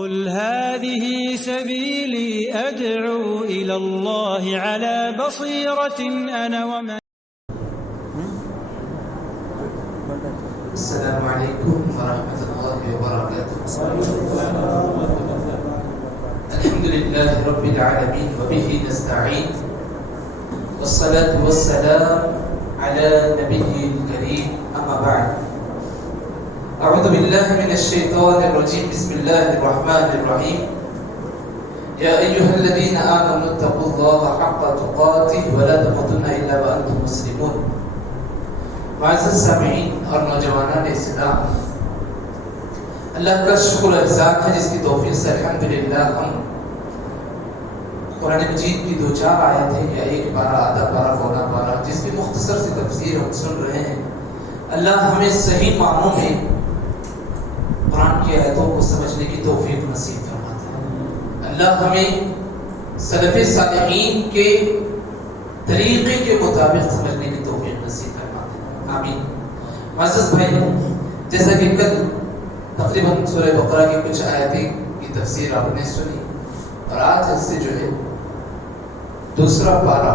قل هذه سبيلي أدعو إلى الله على بصيرة أنا ومن. السلام عليكم ورحمة الله وبركاته. الحمد لله رب العالمين وبه نستعين، والصلاة والسلام على نبيه الكريم، أما بعد. أعوذ بالله من الشيطان الرجيم، بسم الله الرحمن الرحيم. يا أيها الذين آمنوا اتقوا الله حق تقاته ولا تموتن إلا وأنتم مسلمون. معزز سامعین اور نوجوانان اسلام، اللہ کا شکر احسان ہے جس کی توفیق سے الحمدللہ ہم قرآن مجید کی دو چار آیتیں یا ایک پارہ، آدھا پارہ، پونا پارہ، جس کی مختصر سی تفسیر ہم سن رہے ہیں. اللہ ہمیں صحیح معنوں میں قرآن کی آیتوں کو سمجھنے کی توفیق نصیب فرماتا ہے. اللہ ہمیں سلف صالحین کے طریقے کے مطابق سمجھنے کی توفیق نصیب فرماتا ہے. آمین. معزز بھائی، جیسا کہ کل تقریباً سورہ بقرہ کی کچھ آیتیں کی تفسیر آپ نے سنی، اور آج اس سے جو ہے دوسرا پارہ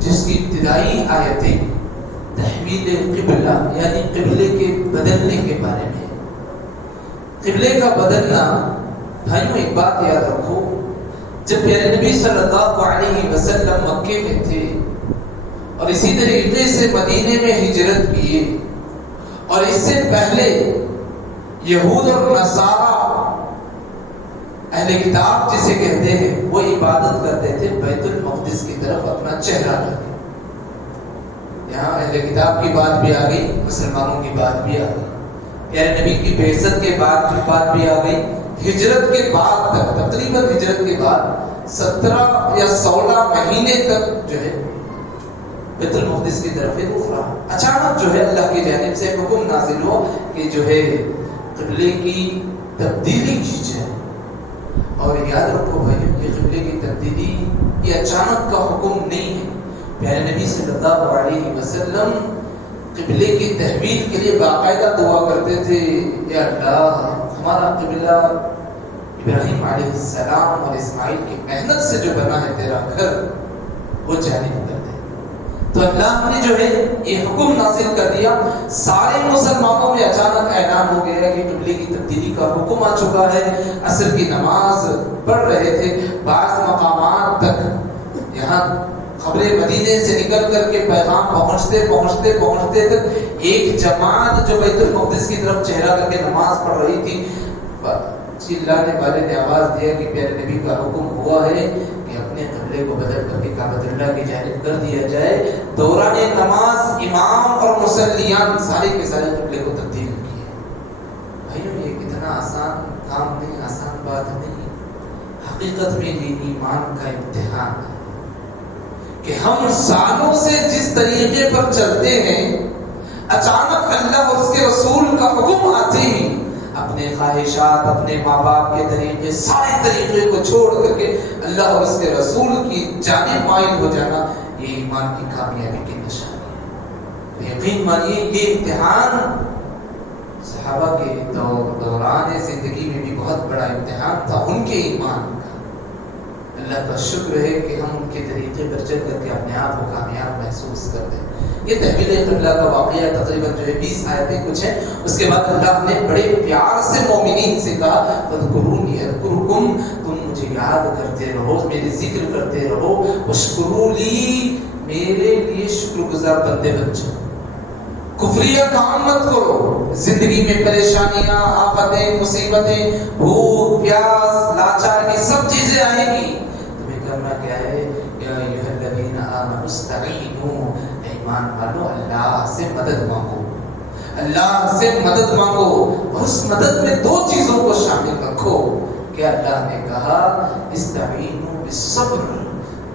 جس کی ابتدائی آیتیں تحویل قبلہ یعنی قبلے کے بدلنے کے بارے میں. قبلے کا بدلنا، بھائیوں ایک بات یاد رکھو، جب پیارے نبی صلی اللہ علیہ وسلم مکے میں تھے اور اسی طریقے سے مدینے میں ہجرت کیے، اور اس سے پہلے یہود اور نصارہ اہل کتاب جسے کہتے ہیں وہ عبادت کرتے تھے بیت المقدس کی طرف اپنا چہرہ کر کے. یہاں اہل کتاب کی بات بھی آ گئی، مسلمانوں کی بات بھی آ گئی، پیارے نبی کی بعثت کے بعد کی بات بھی آ گئی، ہجرت کے بعد تک، تقریباً ہجرت کے بعد 17 یا 16 مہینے تک جو ہے بیت المقدس کی طرف رخ رہا. اچانک جو ہے اللہ کی جانب سے حکم نازل ہو کہ جو ہے قبلے کی تبدیلی کی جائے. اور یاد رکھو بھائی، یہ قبلے کی تبدیلی یہ اچانک کا حکم نہیں ہے. پیارے نبی صلی اللہ علیہ وسلم قبلے کی تحویل کے لیے باقاعدہ دعا کرتے تھے، یا اللہ ہمارا قبلہ ابراہیم علیہ السلام اور اسماعیل کی محنت سے جو بنا ہے تیرا گھر، وہ جانب کر دے. تو اللہ نے جو ہے یہ حکم نازل کر دیا. سارے مسلمانوں میں اچانک اعلان ہو گیا کہ قبلے کی تبدیلی کا حکم آ چکا ہے. عصر کی نماز پڑھ رہے تھے، بعض مقامات تک یہاں خبریں مدینے سے نکل کر کے پیغام پہنچتے تک ایک جماعت جو بیت المقدس کی طرف چہرہ کر کے نماز پڑھ رہی تھی، چلانے والے نے آواز دیا کہ پیارے نبی کا حکم ہوا ہے کہ اپنے قبلے کو بدل کر کے کعبۃ اللہ کی جانب کر دیا جائے. دوران نماز امام اور مصلیان سارے کے سارے قبلے کو تبدیل کیے. بھائیوں یہ کتنا آسان کام نہیں، آسان بات نہیں. حقیقت میں یہ ایمان کا امتحان ہے کہ ہم سالوں سے جس طریقے پر چلتے ہیں، اچانک اللہ اور اس کے رسول کا حکم آتے ہی اپنے خواہشات، اپنے ماں باپ کے طریقے، سارے طریقے کو چھوڑ کر کے اللہ اور اس کے رسول کی جانب مائل ہو جانا، یہ ایمان کی کامیابی کی نشانی ہے. یقین مانیے یہ امتحان صحابہ کے دوران زندگی میں بھی بہت بڑا امتحان تھا ان کے ایمان کا. اللہ کا شکر ہے کہ ہم ان کے طریقے پر چل کر کے اپنے آپ کو کامیاب محسوس کرتے ہیں. یہ تحویل قبلہ کا واقعہ تقریباً جو ہے 20 آیتیں کچھ ہیں. اس کے بعد اللہ نے بڑے پیار سے مومنین سے کہا فاذکرونی اذکرکم، تم مجھے یاد کرتے رہو، میرے ذکر کرتے رہو، واشکروا لی، میرے لیے شکر گزار بندے بن جاؤ. کفریہ کام مت کرو. زندگی میں پریشانیاں، آفتیں، مصیبتیں، بھوک پیاس، لاچاری سب چیزیں آئیں گی. تمہیں کرنا کیا ہے؟ یا ایھا الذین آمنوا استعینوا، ایمان والو اللہ سے مدد مانگو، اللہ سے مدد مانگو. اور اس مدد میں دو چیزوں کو شامل رکھو کہ اللہ نے کہا استعینوا بالصبر،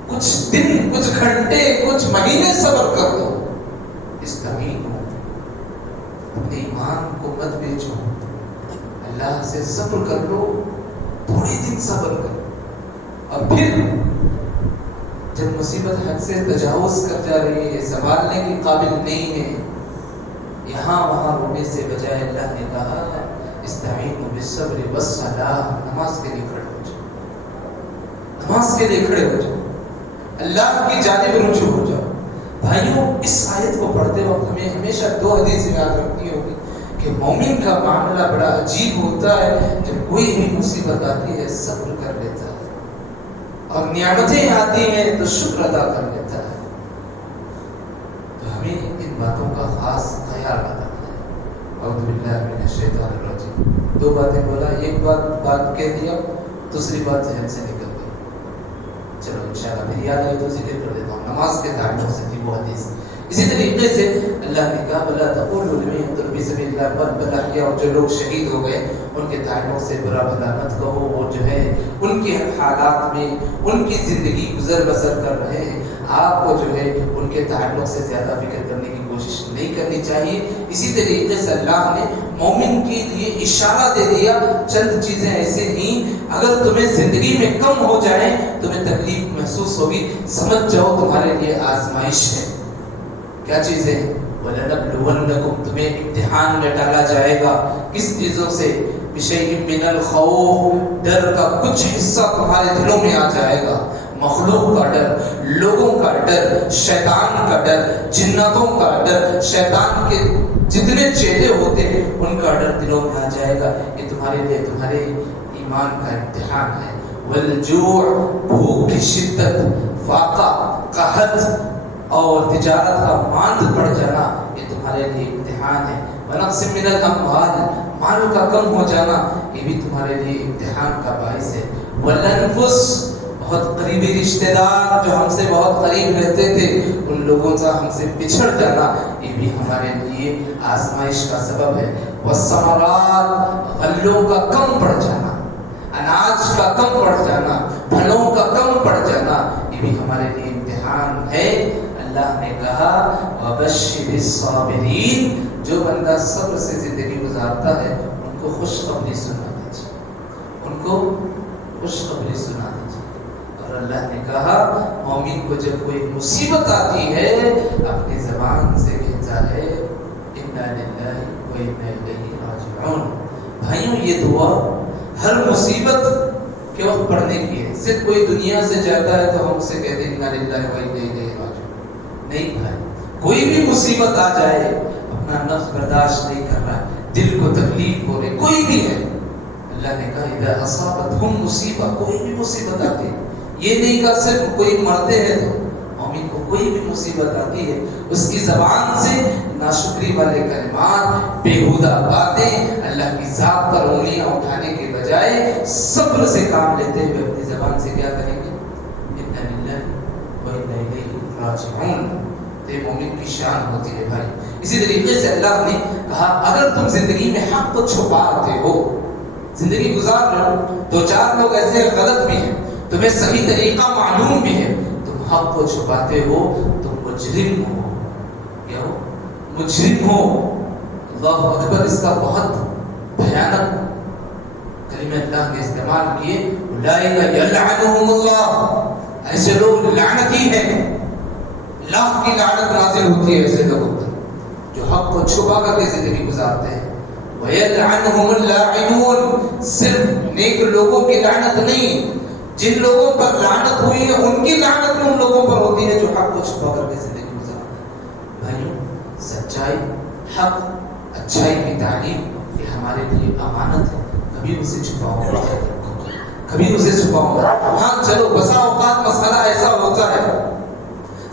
کچھ دن، کچھ گھنٹے، کچھ مہینے صبر کر لو. استعینوا، اپنے ایمان کو مت بیچو، اللہ سے صبر کر لو، تھوڑے دن صبر کرو. اور پھر جب مصیبت حد سے تجاوز کر جا رہی ہے، سنبھالنے کے قابل نہیں ہے، یہاں وہاں رونے سے بجائے اللہ نے کہا استعینوا بالصبر والصلاۃ، نماز کے لیے کھڑے ہو جاؤ، نماز کے لیے کھڑے ہو جاؤ، اللہ کی جانب رجوع ہو جاؤ۔ بھائیوں اس آیت کو پڑھتے وقت ہمیں ہمیشہ دو حدیثیں یاد رکھنی ہوگی کہ مومن کا معاملہ بڑا عجیب ہوتا ہے، جب کوئی بھی مصیبت آتی ہے صبر کر لیتا ہے، اور نعمتیں آتی ہیں تو شکر ادا کر لیتا ہے۔ تو ہمیں ان باتوں کا خاص خیال رکھنا ہے۔ اعوذ باللہ من الشیطان الرجیم، دو باتیں بولا، ایک بات کہہ دیا، دوسری بات ذہن سے نکل گئی، چلو انشاءاللہ پھر یاد آئی تو ذکر کر دیتا ہوں۔ نماز کے تعلق سے تھی وہ حدیث۔ اسی طریقے سے اللہ نے کہا وَلَا تَقُولُوا لِمَن يَقْتُلُ فِي سَبِيلِ اللَّهِ بَلْ أَحْيَاءٌ، اور جو لوگ شہید ہو گئے ان کے تعلق سے برا بھلا مت کہو، وہ جو ہے ان کے حالات میں ان کی زندگی گزر بسر کر رہے ہیں، آپ کو جو ہے ان کے تعلق سے زیادہ فکر کرنے کی کوشش نہیں کرنی چاہیے۔ اسی طریقے سے اللہ نے مومن کے لیے اشارہ دے دیا، چند چیزیں ایسے ہیں اگر تمہیں زندگی میں کم ہو جائیں، تمہیں تکلیف محسوس ہوگی، سمجھ جاؤ تمہارے لیے آزمائش ہے۔ کیا چیزیں؟ وَلَنَبْلُوَنَّكُمْ، تمہیں امتحان میں ڈالا جائے گا۔ کس چیزوں سے؟ بِشَيْءٍ مِّنَ الْخَوْفِ، ڈر کا کچھ حصہ تمہارے دلوں میں آ جائے گا، مخلوق کا ڈر، لوگوں کا ڈر، شیطان کا ڈر، جناتوں کا ڈر، شیطان کے جتنے چہرے ہوتے ہیں ان کا ڈر دلوں میں آ جائے گا۔ یہ تمہارے لیے تمہارے ایمان کا امتحان ہے۔ وَالْجُوعُ، بھوک کی شدت، فاقہ، قحط اور تجارت کا ماند پڑ جانا، یہ تمہارے لیے امتحان ہے۔ وَنَقْصٍ مِّنَ الْأَمْوَالِ، مال کا کم ہو جانا، یہ بھی تمہارے لیے امتحان کا باعث ہے۔ وَالْأَنفُسِ، بہت قریبی رشتہ دار جو ہم سے بہت قریب رہتے تھے ان لوگوں سے ہم سے بچھڑ جانا، یہ بھی ہمارے لیے آزمائش کا سبب ہے۔ وَالثَّمَرَاتِ، غلوں کا کم پڑ جانا، اناج کا کم پڑ جانا، پھلوں کا کم پڑ جانا، یہ بھی ہمارے لیے امتحان ہے۔ اللہ نے کہا وَبَشِّرِ الصَّابِرِينَ، جو بندہ صبر سے زندگی گزارتا ہے ان کو خوشخبری سنا دیجیے، ان کو خوشخبری سنا دیجیے۔ اور اللہ نے کہا مومن کو جب کوئی مصیبت آتی ہے اپنی زبان سے کہتا ہے اِنَّا لِلَّهِ وَإِنَّا إِلَيْهِ رَاجِعُونَ۔ بھائیوں یہ دعا ہر مصیبت کے وقت پڑھنے کی ہے۔ صرف کوئی دنیا سے جاتا ہے تو ہم اسے کہتے ہیں اِنَّا لِلَّهِ وَإِنَّا إِلَيْهِ رَاجِعُونَ۔ نہیں بھائی، کوئی بھی مصیبت آ جائے، اپنا نفس برداشت نہیں کر رہا، دل کو تکلیف ہو رہی، کوئی بھی ہے، اللہ نے کہا اذا اصابتہم مصیبہ، کوئی بھی مصیبت آتی ہے، یہ نہیں کہا صرف کوئی مرتے ہیں تو، مومن کو کوئی بھی مصیبت آتی ہے اس کی زبان سے ناشکری والے کلمات، بیہودہ باتیں، اللہ کی ذات پر انگلیاں اٹھانے کے بجائے صبر سے کام لیتے ہوئے اپنی زبان سے کیا کہیں گے؟ اِنَّا لِلَّهِ وَإِنَّا إِلَيْهِ راجعون۔ تو یہ مومن کی شان ہوتی ہے بھائی۔ اسی طریقے سے اللہ نے کہا اگر تم زندگی میں حق کو چھپاتے ہو، زندگی گزار رہے ہو، دو چار لوگ ایسے غلط بھی ہیں، تمہیں صحیح طریقہ معلوم بھی ہے، تم حق کو چھپاتے ہو، تم مجرم ہو۔ کیا ہو؟ مجرم ہو۔ اللہ اکبر، اس کا بہت بھیانک کلمہ اللہ نے استعمال کیے، اولئک یلعنہم اللہ، ایسے لوگ لعنتی ہیں، اللہ کی لعنت نازل ہوتی ہے ایسے لوگوں پر جو حق کو چھپا کر کے زندگی گزارتے ہیں۔ وَيَلْعَنْهُمُ اللَّاعِنُونَ، صرف نیک لوگوں کی لعنت نہیں، جن لوگوں پر لعنت ہوئی ہے ان کی لعنت بھی ان لوگوں پر ہوتی ہے جو حق کو چھپا کر کے زندگی گزارتے ہیں۔ بھائیوں، سچائی، حق، اچھائی کی تعلیم یہ ہمارے لیے امانت ہے، کبھی اسے چھپاؤں گا، کبھی اسے چھپاؤں گا۔ ہاں چلو بسا اوقات مسئلہ ایسا ہوتا ہے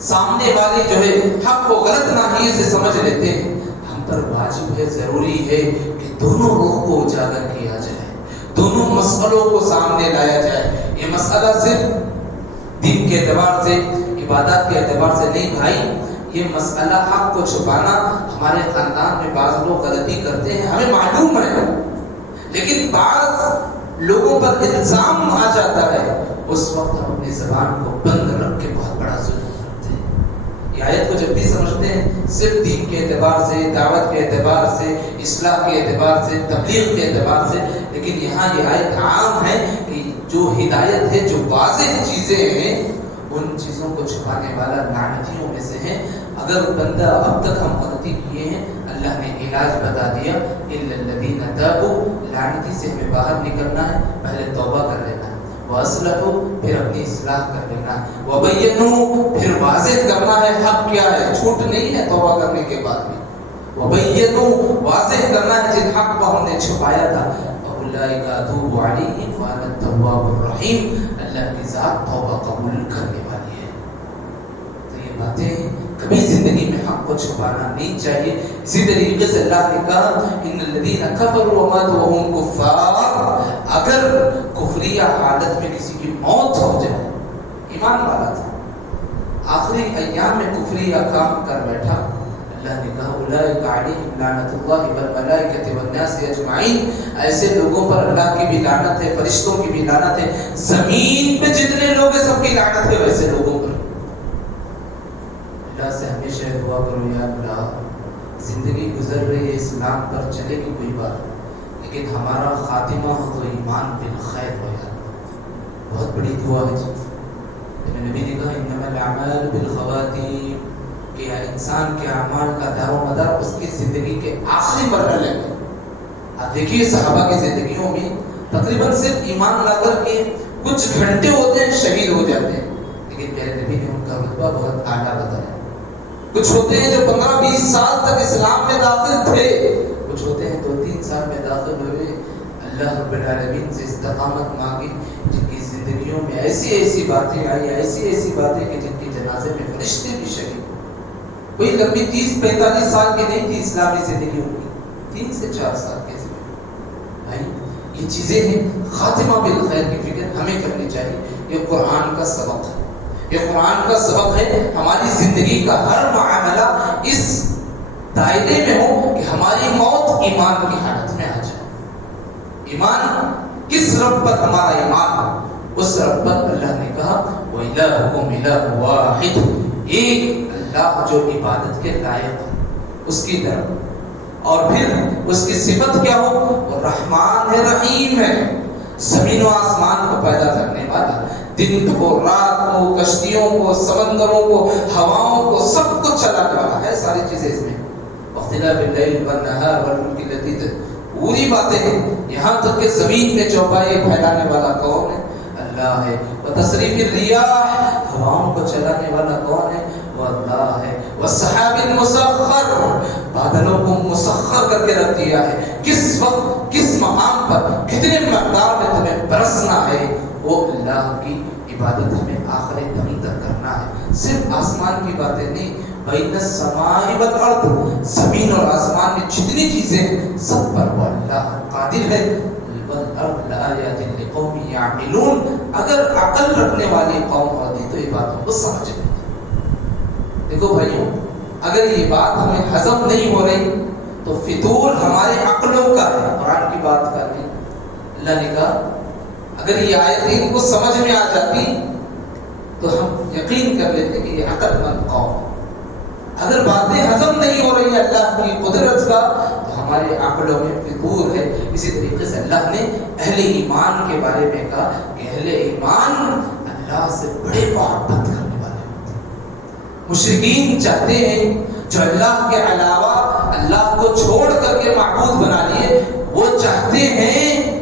سامنے والے جو ہے حق کو غلط ناحیے سے سمجھ لیتے ہیں، ہم پر واجب ہے، ضروری ہے کہ دونوں رخ کو اجاگر کیا جائے، دونوں مسئلوں کو سامنے لایا جائے۔ یہ مسئلہ صرف دین کے اعتبار سے، عبادات کے اعتبار سے نہیں بھائی، یہ مسئلہ حق کو چھپانا، ہمارے خاندان میں بعض لوگ غلطی کرتے ہیں ہمیں معلوم ہے، لیکن بعض لوگوں پر الزام آ جاتا ہے، اس وقت ہم اپنی زبان کو بند رکھ کے بہت بڑا ظلم کرتے ہیں۔ یہ آیت کو جب بھی سمجھتے ہیں صرف دین کے اعتبار سے، دعوت کے اعتبار سے، اصلاح کے اعتبار سے، تبلیغ کے اعتبار سے، لیکن یہاں یہ آیت عام ہے کہ جو ہدایت ہے، جو واضح چیزیں ہیں، ان چیزوں کو چھپانے والا لعنتیوں میں سے ہے۔ اگر بندہ اب تک ہم غلطی کیے ہیں اللہ نے علاج بتا دیا، الا الذین تابوا، لعنتی سے ہمیں باہر نکلنا ہے، پہلے توبہ کر لینا ہے، واصلحوا، پھر اپنی اصلاح کر لینا ہے، وبینوا، پھر واضح کرنا ہے حق کیا ہے، جھوٹ نہیں ہے توبہ کرنے کے بعد بھی، وبینوا، واضح کرنا ہے جن حق کو ہم نے چھپایا تھا، اولئک اتوب علیہم وانا التواب الرحیم، اللہ کی ذات توبہ قبول کرنے والی ہے۔ تو یہ باتیں کبھی زندگی میں حق کو چھپانا نہیں چاہیے۔ اسی طریقے سے اللہ نے کہا ان الذین کفروا وماتوا وهم کفار، اگر کفریہ حالت میں کسی کی موت ہو جائے، ایمان والا تھا، آخری ایام میں کفریہ کام کر بیٹھا، اللہ نے کہا اولئک علیہم لعنت اللہ والملائکۃ والناس اجمعین، ایسے لوگوں پر اللہ کی بھی لعنت ہے، فرشتوں کی بھی لعنت ہے، زمین پہ جتنے لوگ ہیں سب کی لعنت ہے ویسے لوگوں پر۔ اللہ سے ہمیشہ دعا کرو یا اللہ زندگی گزر رہی ہے اسلام پر چلے گی کوئی بات، لیکن ہمارا خاتمہ ہو تو ایمان بالخیر ہو جائے، بہت بڑی دعا ہے جی۔ نبی نے کہا انما الاعمال بالخواتیم، کہ انسان کے اعمال کا دار و مدار اس کی زندگی کے آخری مرحلے میں۔ آپ دیکھیے صحابہ کی زندگیوں میں تقریباً صرف ایمان لا کر کے کچھ گھنٹے ہوتے ہیں شہید ہو جاتے ہیں، لیکن میرے نبی نے ان کا رتبہ بہت اعلیٰ بتایا۔ کچھ ہوتے ہیں جو 15-20 سال تک اسلام میں داخل تھے، کچھ ہوتے ہیں 2-3 سال میں داخل ہوئے، اللہ رب العالمین سے استقامت مانگی، جن کی زندگیوں میں ایسی ایسی باتیں آئی، ایسی ایسی باتیں کہ جن کے جنازے میں فرشتے بھی شہید۔ کوئی لمبی 30-45 سال کی نہیں تھی اسلامی زندگی ان کی، 3 سے 4 سال کی زندگی۔ بھائی یہ چیزیں ہیں، خاتمہ بالخیر کی فکر ہمیں کرنی چاہیے۔ یہ قرآن کا سبق ہے، یہ قرآن کا سبق ہے، ہماری زندگی کا ہر معاملہ اس دائرے میں ہو کہ ہماری موت ایمان کی حالت میں آ جائے۔ ایمان کس رب پر ہمارا ایمان ہو، اس رب پر اللہ نے کہا وَإِلَٰهُكُمْ إِلَٰهٌ وَاحِدٌ، ایک اللہ جو عبادت کے لائق ہے اس کی طرف، اور پھر اس کی صفت کیا ہو، وہ رحمان ہے، رحیم ہے، زمین و آسمان کو پیدا کرنے والا، دن کو، رات کو، کشتیوں کو، سمندروں کو، ہواؤں کو، سب کچھ چلانے والا ہے، ساری چیزیں اس میں، واختلاف اللیل والنہار والملک الذی، پوری باتیں ہیں، یہاں تک کہ زمین میں چوپائے پھیلانے والا کون ہے، اللہ ہے، وتصریف الریاح، ہواؤں کو چلانے والا کون ہے، وہ اللہ ہے، والسحاب المسخر، بادلوں کو مسخر کر کے رکھ دیا ہے، کس وقت کس مقام پر کتنے مقدار میں تمہیں برسنا ہے، وہ اللہ کی عبادت ہمیں آخر دم تک کرنا ہے۔ صرف آسمان کی باتیں نہیں، بین السماء والارض، زمین اور آسمان میں جتنی چیزیں ہیں سب پر وہ اللہ قادر ہے۔ والارض لآیات لقوم یعقلون، اگر عقل رکھنے والی قوم ہوتی تو یہ باتوں کو سمجھ لیتی۔ دیکھو بھائیوں، اگر یہ بات ہمیں ہضم نہیں ہو رہی تو فطور ہمارے عقلوں کا ہے، قرآن کی بات کا نہیں۔ اللہ نے کہا اگر یہ آیتیں ان کو سمجھ میں آ جاتی تو ہم یقین کر لیتے کہ یہ عقل مند قوم ہے۔ اگر باتیں ہضم نہیں ہو رہی اللہ کی قدرت کا تو ہمارے عقلوں میں فطور ہے۔ اسی طریقے سے اللہ نے اہل ایمان کے بارے میں کہا کہ اہل ایمان اللہ سے بڑے محبت کرنے والے ہوتے ہیں۔ مشرکین چاہتے ہیں جو اللہ کے علاوہ اللہ کو چھوڑ کر کے معبود بنا لیے، وہ چاہتے ہیں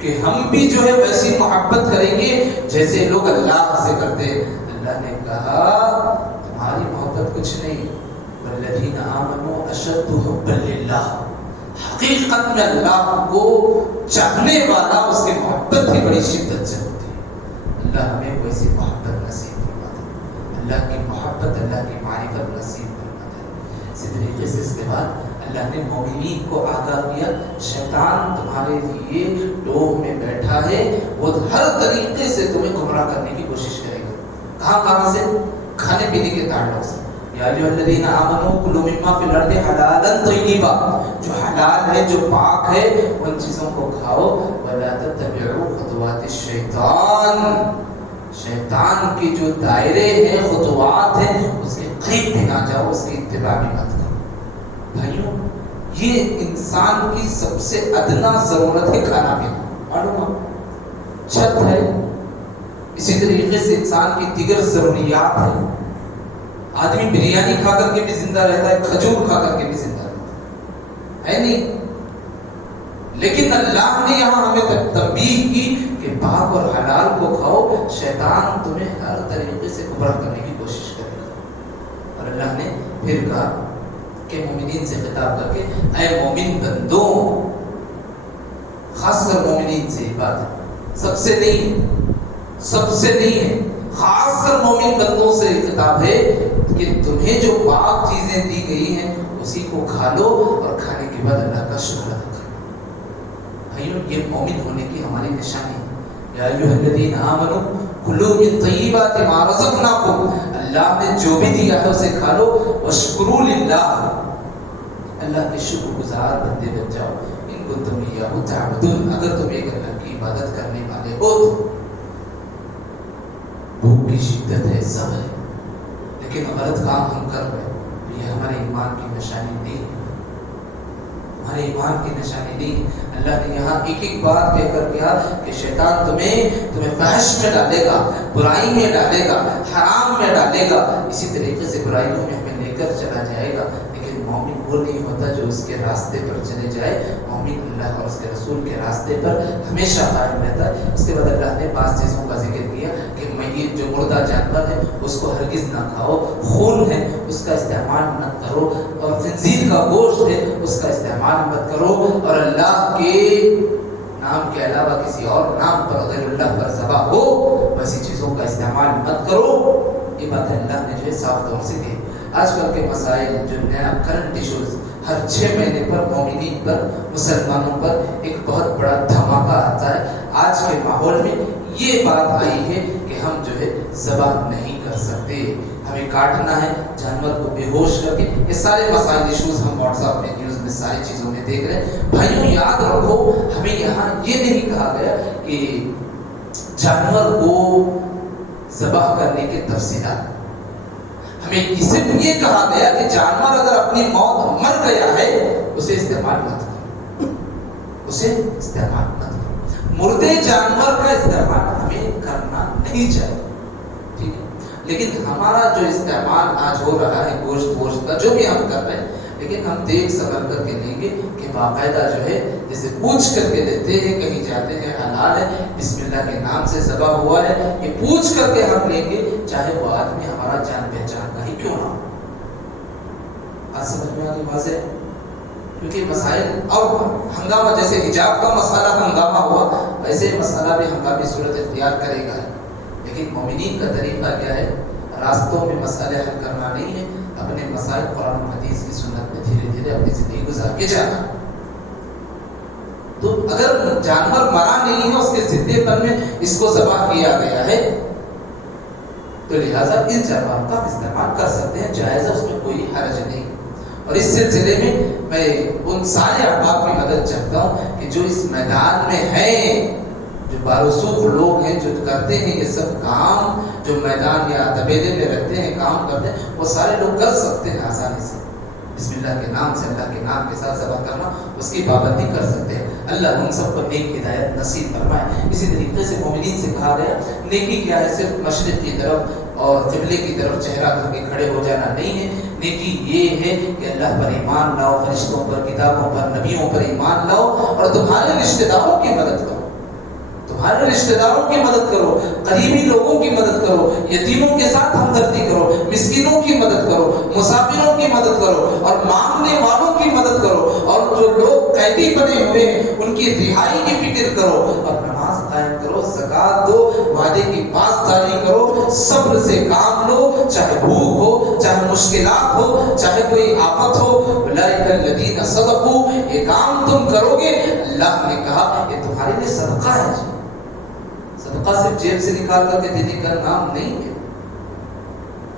کہ ہم بھی جو ہے ویسی محبت کریں گے جیسے لوگ اللہ سے کرتے ہیں۔ اللہ نے کہا تمہاری محبت کچھ نہیں، والذین آمنوا اشد حبا للہ، حقیقت میں اللہ کو چاہنے والا اس کی محبت ہی بڑی شدت سے ہوتی ہے۔ اللہ ہمیں ویسی محبت نصیب فرما دے، اللہ کی محبت، اللہ کی معرفت نصیب فرما دے۔ اسی طریقے سے اس کے بعد اللہ نے مومنین کو آگاہ کیا شیطان تمہارے لیے ڈوب میں بیٹھا ہے، وہ ہر طریقے سے تمہیں گمراہ کرنے کی کوشش کرے گا۔ کہاں سے؟ کھانے پینے کے تعلق سے۔ یا ایھا الذین آمنوا کلوا مما فی الارض حلالا طیبا، جو حلال ہے، جو پاک ہے، ان چیزوں کو کھاؤ۔ ولا تتبعوا خطوات الشیطان، شیطان کے جو دائرے ہیں، خطوات ہیں، اس کے قریب بھی نہ جاؤ، اس کی اتباع بھی مت کرو۔ بھائیوں، یہ انسان کی سب سے ادنا ضرورت ہے کھانا پینا، معلوم چھت ہے، اسی طریقے سے انسان کی دیگر ضروریات ہیں۔ آدمی بریانی کھا کر کے بھی زندہ رہتا ہے، کھجور کھا کر کے بھی زندہ رہتا ہے، ہے نہیں. لیکن اللہ نے یہاں ہمیں تنبیہ کی کہ پاک اور حلال کو کھاؤ، شیطان تمہیں ہر طریقے سے گمراہ کرنے کی کوشش کرے گا. اور اللہ نے پھر کہا کہ مومنین سے خطاب کر کے اے مومن بندوں، خاص کر مومنین سے بات ہے، سب سے نہیں ہے، خاص کر مومن بندوں سے خطاب ہے کہ تمہیں جو پاک چیزیں دی گئی ہیں اسی کو کھا لو اور کھانے کے بعد اللہ کا شکر ادا کرو. بھائیو یہ مومن ہونے کی ہماری نشانی ہے. یا ایھا الذین آمنوا کلوا من طیبات ما رزقناکم، اللہ نے جو بھی دیا ہے اسے کھا لو. واشکروا للہ، اللہ کے شکر گزار بندے بن جاؤ. ان کو تم ایاہ تعبدون، اگر تم ایک اللہ کی عبادت کرنے والے ہو تو. بھوک کی شدت ہے، صبر ہے، لیکن غلط کام ہم کر رہے ہیں، یہ ہمارے ایمان کی نشانی نہیں ہے. ہمارے ایمان کی نشانی نہیں. اللہ نے یہاں ایک ایک بات کہہ کر کیا کہ شیطان تمہیں فحش میں ڈالے گا، برائی میں ڈالے گا، حرام میں ڈالے گا، اسی طریقے سے برائیوں میں ہمیں لے کر چلا جائے گا. لیکن مومن وہ نہیں ہوتا جو اس کے راستے پر چلے جائے. مومن اللہ اور اس کے رسول کے راستے پر ہمیشہ قائم رہتا ہے. اس کے بعد اللہ نے 5 چیزوں کا ذکر کیا کہ میت جو مردہ جانور ہے اس کو ہرگز نہ کھاؤ، خون ہے اس کا استعمال نہ کرو، اور خنزیر کا گوشت ہے اس کا استعمال مت کرو، اور اللہ کے نام کے علاوہ کسی اور نام پر غیر اللہ پر ذبح ہو ویسی چیزوں کا استعمال مت کرو. یہ بات اللہ نے جو ہے صاف طور سے دی. آج کل کے مسائل جو نیا کرنٹ ایشوز ہر 6 مہینے پر مومنین پر، مسلمانوں پر ایک بہت بڑا دھماکہ آتا ہے. آج کے ماحول میں یہ بات آئی ہے کہ ہم جو ہے ذبح نہیں کر سکتے، ہمیں کاٹنا ہے جانور کو بے ہوش کر کے. یہ سارے مسائل ایشوز ہم واٹس ایپ میں، نیوز میں، ساری چیزوں میں دیکھ رہے ہیں. بھائیوں یاد رکھو، ہمیں یہاں یہ نہیں کہا گیا کہ جانور کو ذبح کرنے کے تفصیلات. ہمیں صرف یہ کہا گیا کہ جانور اگر اپنی موت مر گیا ہے اسے استعمال مت کرو، اسے استعمال مت کرو. مردے جانور کا استعمال ہمیں کرنا نہیں چاہیے، ٹھیک ہے. لیکن ہمارا جو استعمال آج ہو رہا ہے گوشت کا جو بھی ہم کر رہے ہیں، لیکن ہم دیکھ سمجھ کر کے لیں گے کہ باقاعدہ جو ہے جیسے پوچھ کر کے لیتے ہیں، کہیں جاتے ہیں حلال ہے، بسم اللہ کے نام سے ذبح ہوا ہے، یہ پوچھ کر کے ہم لیں گے، چاہے وہ آدمی ہمارا جان پہچان کا ہی کیوں نہ ہو. آج سمجھ میں آگے واضح، کیونکہ مسائل اور ہنگامہ، جیسے حجاب کا مسئلہ ہنگامہ ہوا ویسے مسئلہ بھی ہنگامی صورت اختیار کرے گا. لیکن مومنین کا طریقہ کیا ہے؟ راستوں میں مسئلے حل کرنا نہیں ہے، اپنے مسائل قرآن و حدیث کی سنت میں دھیرے دھیرے اپنی زندگی گزار کے جانا. تو اگر جانور مرا نہیں ہے، اس کے زندے پن میں اس کو ذبح کیا گیا ہے، تو لہٰذا اس جانور کا استعمال کر سکتے ہیں، جائز ہے، اس میں کوئی حرج نہیں. اور اس سلسلے میں میں ان سارے احباب کی مدد چاہتا ہوں کہ جو اس میدان میں ہیں، جو بارسوخ لوگ ہیں، جو کرتے ہیں یہ سب کام، جو میدان یا تبیدے میں رہتے ہیں، کام کرتے ہیں، وہ سارے لوگ کر سکتے ہیں آسانی سے. بسم اللہ کے نام سے، اللہ کے نام کے ساتھ ذبح کرنا، اس کی پابندی کر سکتے ہیں. اللہ ہم سب کو نیک ہدایت نصیب فرمائے. اسی طریقے سے مومنین سے کہا گیا نیکی کیا ہے؟ صرف مشرق کی طرف اور قبلے کی طرف چہرہ کر کے کھڑے ہو جانا نہیں ہے. نیکی یہ ہے کہ اللہ پر ایمان لاؤ، فرشتوں پر، کتابوں پر، نبیوں پر ایمان لاؤ، اور تمہارے رشتہ داروں کی مدد کرو، تمہارے رشتہ داروں کی مدد کرو، قریبی لوگوں کی مدد کرو، یتیموں کے ساتھ ہمدردی کرو، مسکینوں کی مدد کرو، مسافروں کی مدد کرو، اور مانگنے والوں کی مدد کرو، اور جو لوگ قیدی بنے ہوئے ہیں ان کی رہائی کی فکر کرو، اور نماز قائم کرو، زکات دو، وعدے کی پاسداری کرو، صبر سے کام لو، چاہے بھوک ہو، چاہے مشکلات ہو، چاہے کوئی آفت ہو. اولئک الذین صدقوا، یہ کام تم کرو گے، اللہ نے کہا یہ تمہارے لیے صدقہ ہے. صدقہ صرف جیب سے نکال کر کے دینے کا نام نہیں ہے.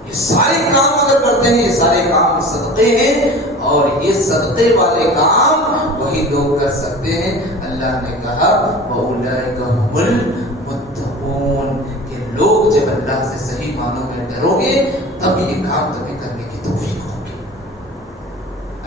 یہ سارے کام اگر کرتے ہیں، یہ سارے کام صدقے ہیں، اور یہ صدقے والے کام وہی لوگ کر سکتے ہیں. اللہ نے کہا وَأُولَئِكَ هُمُ الْمُتَّقُونَ، کہ لوگ جب اللہ سے صحیح معنوں میں ڈرو گے تب یہ کام تمہیں کرنے کی توفیق ہوگی.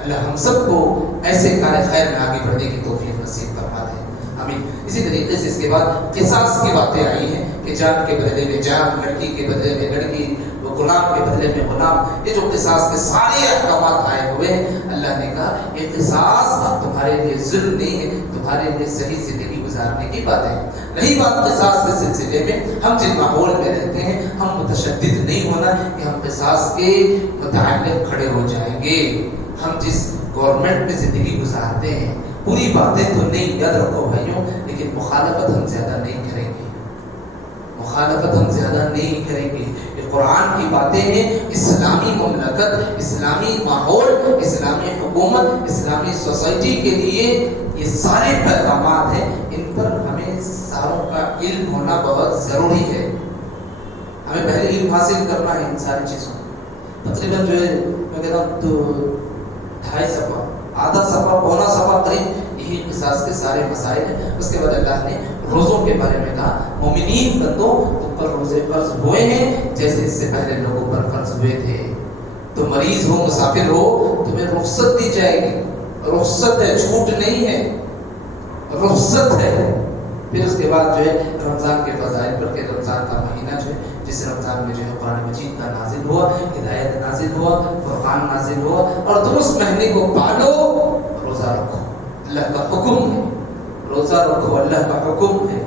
اللہ ہم سب کو ایسے کار خیر میں آگے بڑھنے کی توفیق نصیب فرما دے. آمین. اسی طریقے سے اس کے بعد قصاص کی باتیں آئی ہیں کہ جان کے بدلے میں جان، لڑکی کے بدلے میں لڑکی، وہ غلام کے بدلے میں غلام، یہ جو قصاص کے سارے احکامات آئے ہوئے ہیں، اللہ نے کہا یہ قصاص تمہارے لیے ظلم نہیں ہے، تمہارے لیے صحیح زندگی گزارنے کی بات ہے۔ رہی بات قصاص کے سلسلے میں، ہم جن ماحول میں رہتے ہیں ہم متشدد نہیں ہونا کہ ہم قصاص کے متعلق کھڑے ہو جائیں گے۔ ہم جس گورنمنٹ میں زندگی گزارتے ہیں پوری باتیں تو نہیں، یاد رکھو بھائیوں، لیکن مخالفت ہم زیادہ نہیں کریں گے، مخالفت ہم زیادہ نہیں کریں گے۔ یہ قرآن کی باتیں ہیں، اسلامی مملکت، اسلامی ماحول، اسلامی حکومت، اسلامی سوسائٹی کے لیے یہ سارے پیغامات ہیں، ان پر ہمیں ساروں کا علم ہونا بہت ضروری ہے۔ ہمیں پہلے علم حاصل کرنا ہے ان ساری چیزوں، تقریباً جو ہے میں کہتا ہوں تو 2.5 صفحہ، آدھا صفحہ، پونا صفحہ قریب یہی قصاص کے سارے مسائل ہیں۔ اس کے بعد اللہ نے روزوں کے بارے میں کہا، مومنین بندوں تم پر روزے فرض ہوئے ہیں جیسے اس سے پہلے لوگوں پر فرض ہوئے تھے۔ تو مریض ہو، مسافر ہو، تمہیں رخصت دی جائے گی، رخصت ہے، چھوٹ نہیں ہے، رخصت ہے۔ پھر اس کے بعد جو ہے رمضان کے فضائل پر کہ رمضان کا مہینہ جو ہے، جس رمضان میں جو ہے قرآن مجید کا نازل ہوا، ہدایت نازل ہوا، فرقان نازل ہوا، اور تم اس مہینے کو پالو، روزہ رکھو، اللہ کا حکم ہے، روزہ رکھو، اللہ کا حکم ہے۔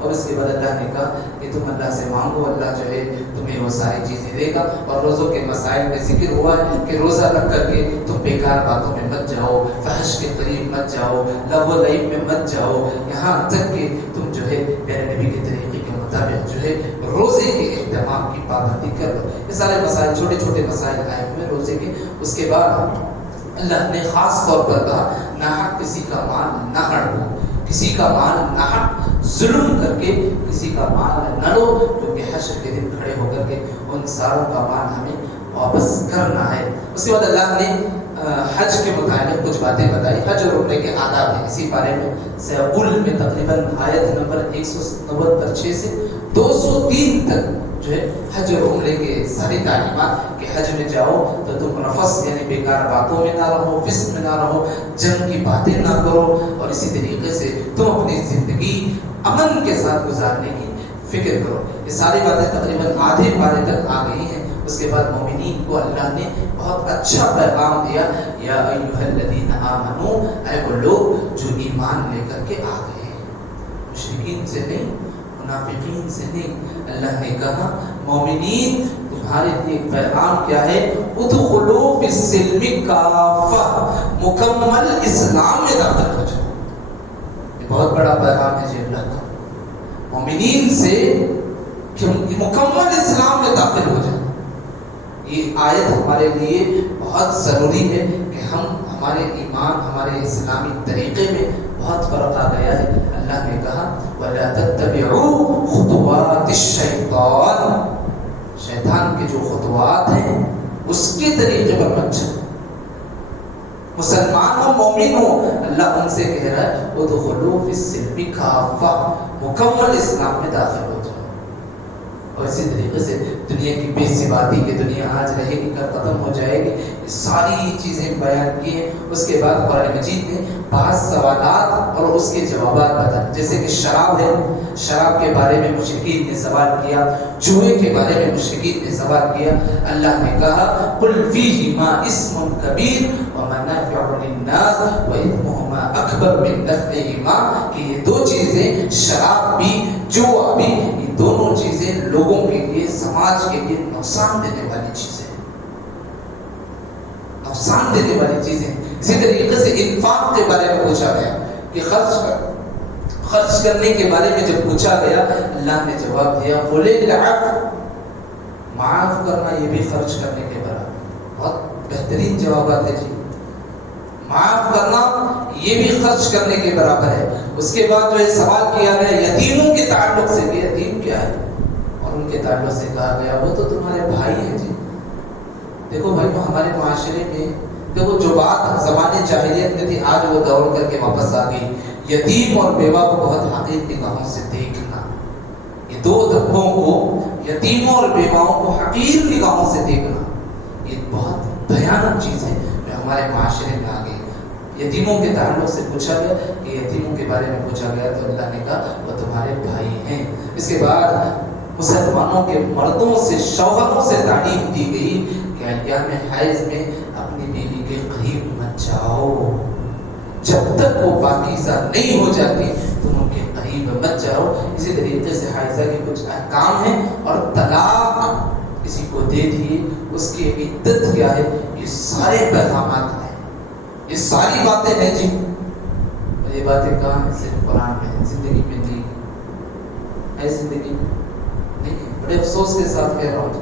اور اس کے بعد اللہ نے کہا کہ تم اللہ سے مانگو، اللہ جو ہے تمہیں وہ ساری چیزیں دے گا۔ اور روزوں کے مسائل میں ذکر ہوا ہے کہ روزہ رکھ کر کے تم بیکار باتوں میں مت جاؤ، فحش کے قریب مت جاؤ، لغو و لعب میں مت جاؤ، یہاں تک کہ تم جو ہے میرے نبی کے طریقے کے مطابق جو ہے روزے کے اہتمام کی پابندی کر لو۔ یہ سارے مسائل، چھوٹے چھوٹے مسائل آئے ہوئے روزے کے۔ اس کے بعد اللہ نے خاص طور پر کہا ناحق کسی کا مال نہ ہڑپو، کسی کا مال ناحق ظلم کر کے کسی کا مال نہ لو، کیونکہ حشر کے دن کھڑے ہو کر کے ان ساروں کا مال ہمیں واپس کرنا ہے۔ اس کے بعد اللہ نے حج کے متعلق کچھ باتیں بتائی، حج اور عمرے کے آداب ہیں، اسی بارے میں سیقول میں تقریباً آیت نمبر 190 پر 6 سے 203 تک جو ہے حج اور عمرے کے ساری تعلیمات کہ حج میں جاؤ تو تم رفث یعنی بیکار باتوں میں نہ رہو، فسق میں نہ رہو، جنگ کی باتیں نہ کرو، اور اسی طریقے سے تم اپنی زندگی امن کے ساتھ گزارنے کی فکر کرو۔ یہ ساری باتیں تقریباً آدھے پارے تک آ گئی ہیں۔ اس کے بعد مومنین کو اللہ نے بہت اچھا پیغام دیا، یا ایھا الذین آمنو، اے وہ لوگ جو ایمان لے کر کے آ گئے، مشرکین سے نہیں، منافقین سے نہیں۔ اللہ نے کہا مومنین تمہارے لیے پیغام کیا ہے، ادخلوا فی السلم کافہ، مکمل اسلام میں داخل ہو جاؤ۔ یہ بہت بڑا پیغام ہے جی اللہ کا، مومنین سے کہ مکمل اسلام میں داخل ہو جائے۔ یہ آیت ہمارے لیے بہت ضروری ہے کہ ہم ہمارے ایمان، ہمارے اسلامی طریقے میں بہت فرق آ گیا ہے۔ اللہ نے کہا وَلَا تَتَّبِعُوا خُطُوَاتِ الشَّيْطَانِ، شیطان کے جو خطوات ہیں اس کے طریقے پر مت چلو۔ مسلمان ہو، مومن ہو، اللہ ان سے کہہ رہا ہے ادخلوا فی السلم کافہ، مکمل اسلام میں داخل ہو جاؤ۔ اور اسی طریقے سے دنیا کی بے ثباتی کی دنیا آج رہے گی کل ختم ہو جائے گی، یہ ساری چیزیں بیان کی ہیں۔ اس کے بعد قرآن مجید نے بعض سوالات اور اس کے جوابات بتائے، جیسے کہ شراب ہے، شراب کے بارے میں مشرکین نے سوال کیا، جوئے کے بارے میں مشرکین نے سوال کیا۔ اللہ نے کہا قل فیہما اسم کبیر ومنافع للناس واثمہما اکبر من نفعہما، کہ یہ دو چیزیں، شراب بھی، جوا بھی، یہ دونوں چیزیں لوگوں کے لیے، سماج کے لیے نقصان دینے والی چیزیں، نقصان دینے والی چیزیں۔ اسی طریقے سے انفاق کے بارے میں پوچھا گیا کہ خرچ کرنے کے بارے میں جب پوچھا گیا، اللہ نے جواب دیا قل العفو، معاف کرنا یہ بھی خرچ کرنے کے برابر۔ بہت بہترین جوابات ہے جی، معاف کرنا یہ بھی خرچ کرنے کے برابر ہے۔ اس کے بعد جو ہے سوال کیا گیا یتیموں کے تعلق سے کہ یتیم کیا ہے، اور ان کے تعلق سے کہا گیا وہ تو تمہارے بھائی ہیں جی۔ دیکھو بھائی ہمارے معاشرے میں دیکھو جو بات زمانے جاہلیت میں تھی آج وہ دوڑ کر کے واپس آ گئی، یتیم اور بیوہ کو بہت حقیر نگاہوں سے دیکھنا۔ یہ دو دھبوں کو، یتیموں اور بیواؤں کو حقیر نگاہوں سے دیکھنا، یہ بہت بھیانک چیز ہے جو ہمارے معاشرے میں آ گئی۔ یتیموں کے تعلق سے پوچھا گیا کہ یتیموں کے بارے میں پوچھا گیا تو اللہ نے کہا وہ تمہارے بھائی ہیں۔ اس کے بعد مسلمانوں کے مردوں سے، شوہروں سے تعلیم دی گئی کہ ایام حیض میں اپنی بیوی کے قریب مت جاؤ، جب تک وہ پاکیزہ نہیں ہو جاتی تم ان کے قریب مت جاؤ۔ اسی طریقے سے حائضہ کے کچھ احکام ہیں، اور طلاق کسی کو دے دیے اس کی عدت کیا ہے، یہ سارے پیغامات ہیں، یہ ساری باتیں ہیں جی۔ یہ باتیں کہاں ہیں؟ صرف قرآن میں ہیں، زندگی میں نہیں ہے، زندگی میں نہیں ہے۔ بڑے افسوس کے ساتھ کہہ رہا ہوں،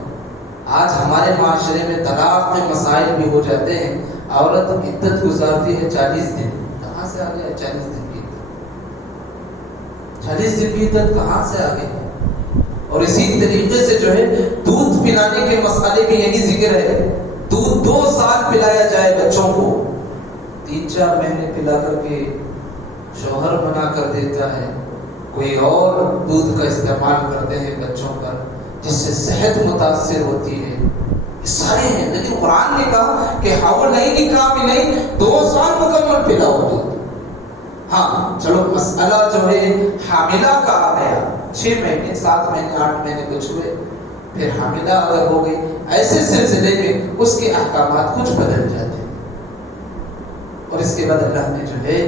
آج ہمارے معاشرے میں طلاق میں مسائل بھی ہو جاتے ہیں، عورت عدت گزارتی ہے 40 دن، کہاں سے آ گیا 40 دن کی عدت؟ 40 دن کی عدت کہاں سے آ گئی؟ اور اسی طریقے سے جو ہے دودھ پلانے کے مسئلے بھی یہی ذکر ہے، دودھ 2 سال پلایا جائے بچوں کو، 3-4 مہینے پلا کر کے شوہر منع کر دیتا ہے، کوئی اور دودھ کا استعمال کرتے ہیں بچوں پر، جس سے صحت متاثر ہوتی ہے۔ یہ سارے ہیں، لیکن قرآن نے کہا کہ حولین کاملین، 2 سال مکمل پلاؤ دودھ۔ ہاں چلو مسئلہ جو ہے حاملہ کا آ گیا، 6 مہینے 7 مہینے 8 مہینے کچھ ہوئے، پھر حاملہ اگر ہو گئی، ایسے سلسلے میں اس کے احکامات کچھ بدل جاتے ہیں۔ اور اس کے بعد اللہ نے جو ہے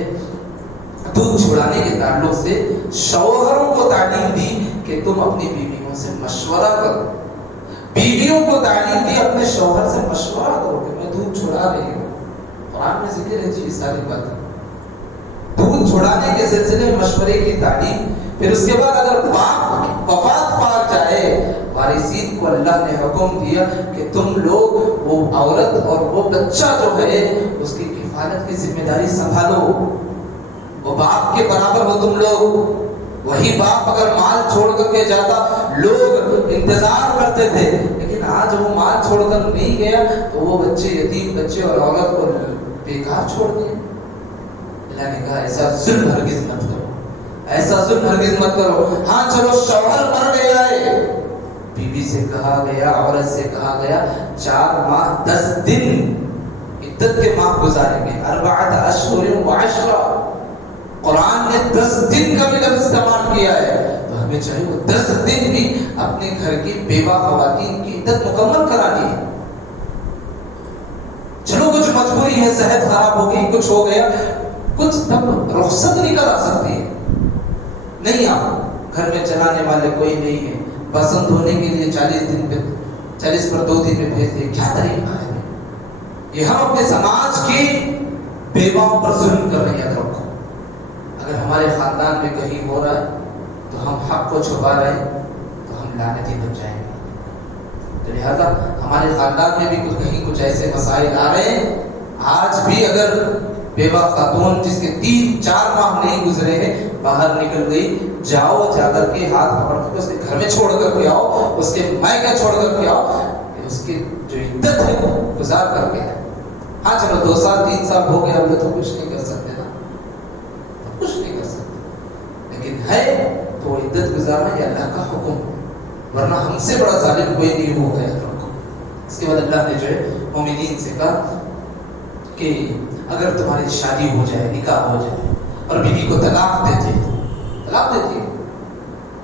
دودھ چھڑانے کے تعلق سے شوہروں کو تعلیم دی کہ تم اپنی بیویوں سے مشورہ کرو، بیویوں کو تعلیم دی اپنے شوہر سے مشورہ کرو کہ میں دودھ چھڑا رہی ہوں۔ قرآن میں ذکر ہے جی ساری باتیں، دودھ چھڑانے کے سلسلے میں مشورے کی تعلیم۔ پھر اس کے بعد اگر باپ وفات پا جائے، وارثین کو اللہ نے حکم دیا کہ تم لوگ وہ عورت اور وہ بچہ جو ہے اس کی کفالت کی ذمہ داری سنبھالو، وہ باپ کے برابر ہو تم لوگ۔ وہی باپ اگر مال چھوڑ کر کے جاتا، لوگ انتظار کرتے تھے، لیکن آج وہ مال چھوڑ کر نہیں گیا تو وہ بچے، یتیم بچے اور عورت کو بیکار چھوڑ دیں۔ اللہ نے کہا ایسا ظلم ہرگز مت کرو، ایسا ظلم ہرگز مت کرو۔ ہاں چلو شوہر مر گیا ہے، بیوی سے کہا گیا، عورت سے کہا گیا 4 ماہ 10 دن عدت کے ماہ گزاریں گے، 4 اشہر و 10۔ قرآن نے 10 دن کا بھی لفظ استعمال کیا ہے، تو ہمیں چاہیے وہ 10 دن بھی اپنے گھر کی بیوہ خواتین کی عدت مکمل کرانی ہے۔ چلو کچھ مجبوری ہے، صحت خراب ہو گئی، کچھ ہو گیا، کچھ تب رخصت نہیں کرا سکتی ہے، نہیں آپ گھر میں چلانے والے کوئی نہیں ہے، پسند ہونے کے لیے 40 پر 2 دن میں بھیج دیں، کیا طریقہ ہے؟ یہ ہم اپنے سماج کی بیواؤں پر ظلم کر رہے ہیں۔ رکھو، اگر ہمارے خاندان میں کہیں ہو رہا ہے تو ہم حق کو چھپا رہے ہیں تو ہم لعنتی بن جائیں گے۔ تو لہذا ہمارے خاندان میں بھی کہیں کچھ ایسے مسائل آ رہے ہیں، آج بھی اگر بیوہ خاتون جس کے 3-4 ماہ نہیں گزرے ہیں باہر نکل گئی، جاؤ جا کر کے ہاتھ پکڑ کر اس کے گھر میں چھوڑ کر کے آؤ، اس کے مائکے چھوڑ کر کے آؤ، اس کی جو عدت ہے وہ گزار کر کے ہے۔ ہاں چلو 2 سال 3 سال ہو گیا، ہم تو کچھ نہیں کر سکتے نا، کچھ نہیں کر سکتے، لیکن ہے تو عدت گزارنا یہ اللہ کا حکم، ورنہ ہم سے بڑا ظالم کوئی نہیں ہو گیا۔ اس کے بعد اللہ نے جو ہے مومنین سے کہا کہ اگر تمہاری شادی ہو جائے، نکاح ہو جائے اور بیوی کو طلاق دیتی ہے،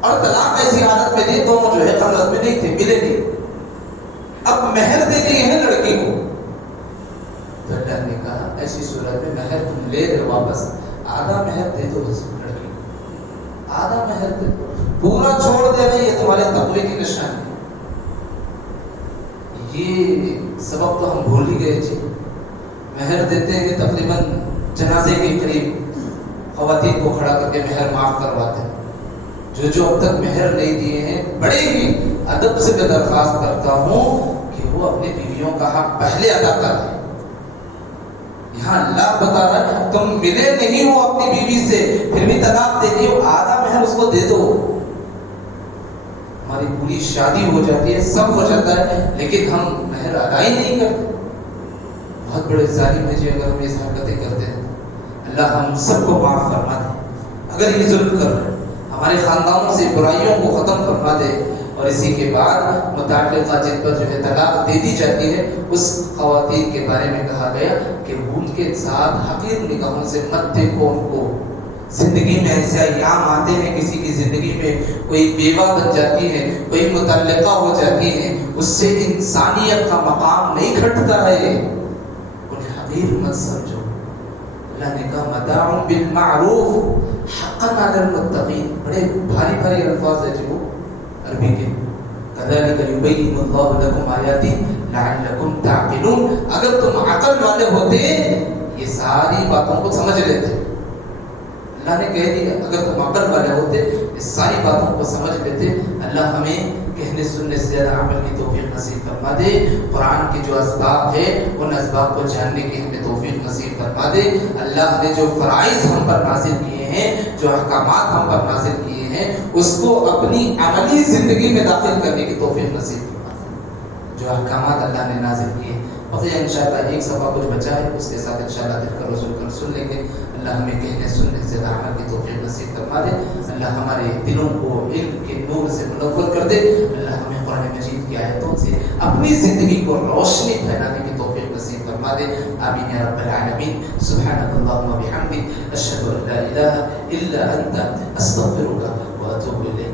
اور طلاق ایسی حالت میں دی دونوں جو ہے خلوت میں نہیں تھے، ملے نہیں، اب مہر دینی ہے لڑکی کو، تو اللہ نے کہا ایسی صورت میں مہر تم لے رہے واپس، آدھا مہر دے دو لڑکی کو، آدھا مہر دے دو، پورا چھوڑ دینا یہ تمہارے تقوی کی نشانی ہے۔ یہ سبب تو ہم بھول ہی گئے جی، مہر دیتے ہیں کہ تقریباً جنازے کے قریب خواتین کو کھڑا کر کے مہر معاف کرواتے ہیں۔ جو اب تک مہر نہیں دیے ہیں، بڑے ہی ادب سے میں درخواست کرتا ہوں کہ وہ اپنی بیویوں کا حق پہلے ادا کر دیں۔ یہاں اللہ بتا رہا ہے تم ملے نہیں ہو اپنی بیوی سے پھر بھی طلاق دے دیو، آدھا مہر اس کو دے دو۔ ہماری پوری شادی ہو جاتی ہے، سب ہو جاتا ہے، لیکن ہم مہر ادا ہی نہیں کرتے۔ بہت بڑے ظالم ہے جی اگر ہم یہ حرکتیں کرتے ہیں۔ اللہ ہم سب کو معاف فرما دے، اگر یہ ظلم کر رہے ہیں ہمارے خاندانوں سے برائیوں کو ختم فرما دے، اور اسی کے بعد متعلقہ جن پر جو ہے طلاق دے دی جاتی ہے اس خواتین کے بارے میں کہا گیا کہ ان کے ساتھ حقیر نگاہوں سے مت دیکھو ان کو، زندگی میں ایسے ایام آتے ہیں کسی کی زندگی میں کوئی بیوہ بن جاتی ہے، کوئی مطلقہ ہو جاتی ہے، اس سے انسانیت کا مقام نہیں گھٹتا ہے، انہیں حقیر مت سمجھو۔ اللہ نے کہا متاع بالمعروف حقا علی المتقین، بڑے بھاری بھاری الفاظ ہیں جو عربی کے، کذالک یبین اللہ لکم آیاتی لعلکم تعقلون، اگر تم عقل والے ہوتے یہ ساری باتوں کو سمجھ لیتے۔ اللہ نے کہہ دیا اگر تم عقل والے ہوتے اس ساری باتوں کو سمجھ لیتے۔ اللہ ہمیں کہنے سننے سے زیادہ عمل کی توفیق نصیب فرما دے، قرآن کے جو اسباب ہے ان اسباب کو جاننے کی ہمیں توفیق نصیب فرما دے۔ اللہ نے جو فرائض ہم پر نازل کیے ہیں، جو احکامات ہم پر نازل کیے ہیں، اس کو اپنی عملی زندگی میں داخل کرنے کی توفیق نصیب فرما دے۔ جو احکامات اللہ نے نازل کیے بقیہ انشاءاللہ ایک صفحہ کچھ بچا ہے، اس کے ساتھ انشاءاللہ دل کا رسول کر سن لیں گے۔ اللہ ہمیں کہنے سننے سے عمل کی توفیق نصیب فرما دے۔ اللہ ہمارے دلوں کو علم کے نور سے منور کر دے۔ اللہ ہمیں قرآن مجید کی آیتوں سے اپنی زندگی کو روشنی پھیلانے کی توفیق نصیب فرما دے۔ آمین یا رب العالمین۔ سبحانک اللہم و بحمدک، اشہد ان لا الہ الا انت، استغفرک و اتوب الیک۔